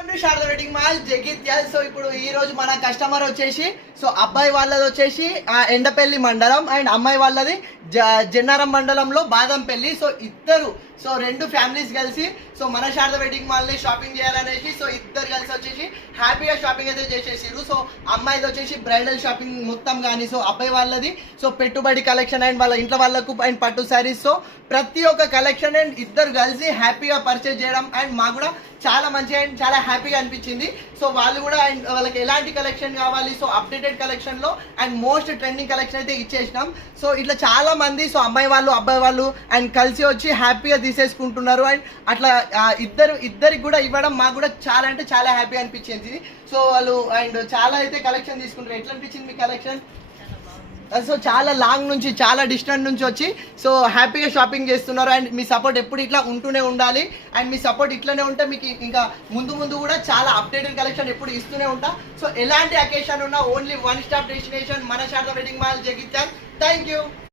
Sharada wedding mall Jagtial. So ఇప్పుడు ఈ రోజు మన కస్టమర్ వచ్చేసి సో అబ్బాయి వాళ్ళది వచ్చేసి ఎండపల్లి మండలం అండ్ అమ్మాయి వాళ్ళది జన్నారం మండలంలో బాదంపల్లి. సో ఇద్దరు సో రెండు ఫ్యామిలీస్ కలిసి సో మన శారద వెడ్డింగ్ మాల్ ని షాపింగ్ చేయాలనేసి సో ఇద్దరు కలిసి వచ్చేసి హ్యాపీగా షాపింగ్ అయితే చేసేసారు. సో అమ్మాయిది వచ్చేసి బ్రైడల్ షాపింగ్ మొత్తం కానీ సో అబ్బాయి వాళ్ళది సో పెట్టుబడి కలెక్షన్ అండ్ వాళ్ళ ఇంట్లో వాళ్ళకు అండ్ పట్టు శారీస్ సో ప్రతి ఒక్క కలెక్షన్ అండ్ ఇద్దరు కలిసి హ్యాపీగా పర్చేజ్ చేయడం అండ్ మాకు కూడా చాలా మంచిగా అండ్ చాలా హ్యాపీగా అనిపించింది. సో వాళ్ళు కూడా అండ్ వాళ్ళకి ఎలాంటి కలెక్షన్ కావాలి సో అప్డేటెడ్ కలెక్షన్లో అండ్ మోస్ట్ ట్రెండింగ్ కలెక్షన్ అయితే ఇచ్చేసినాం. సో ఇట్లా చాలా మంది సో అమ్మాయి వాళ్ళు అబ్బాయి వాళ్ళు అండ్ కలిసి వచ్చి హ్యాపీగా తీసేసుకుంటున్నారు. అండ్ అట్లా ఇద్దరికి కూడా ఇవ్వడం మాకు కూడా చాలా అంటే చాలా హ్యాపీగా అనిపించింది. సో వాళ్ళు అండ్ చాలా అయితే కలెక్షన్ తీసుకుంటారు. ఎట్లా అనిపించింది మీ కలెక్షన్? సో చాలా లాంగ్ నుంచి చాలా డిస్టెంట్ నుంచి వచ్చి సో హ్యాపీగా షాపింగ్ చేస్తున్నారు. అండ్ మీ సపోర్ట్ ఎప్పుడు ఇట్లా ఉంటూనే ఉండాలి. అండ్ మీ సపోర్ట్ ఇట్లనే ఉంటే మీకు ఇంకా ముందు కూడా చాలా అప్డేటెడ్ కలెక్షన్ ఎప్పుడు ఇస్తూనే ఉంటా. సో ఎలాంటి అకేషన్ ఉన్నా ఓన్లీ వన్ స్టాప్ డెస్టినేషన్ మన Sharada wedding mall Jagtial. Thank you.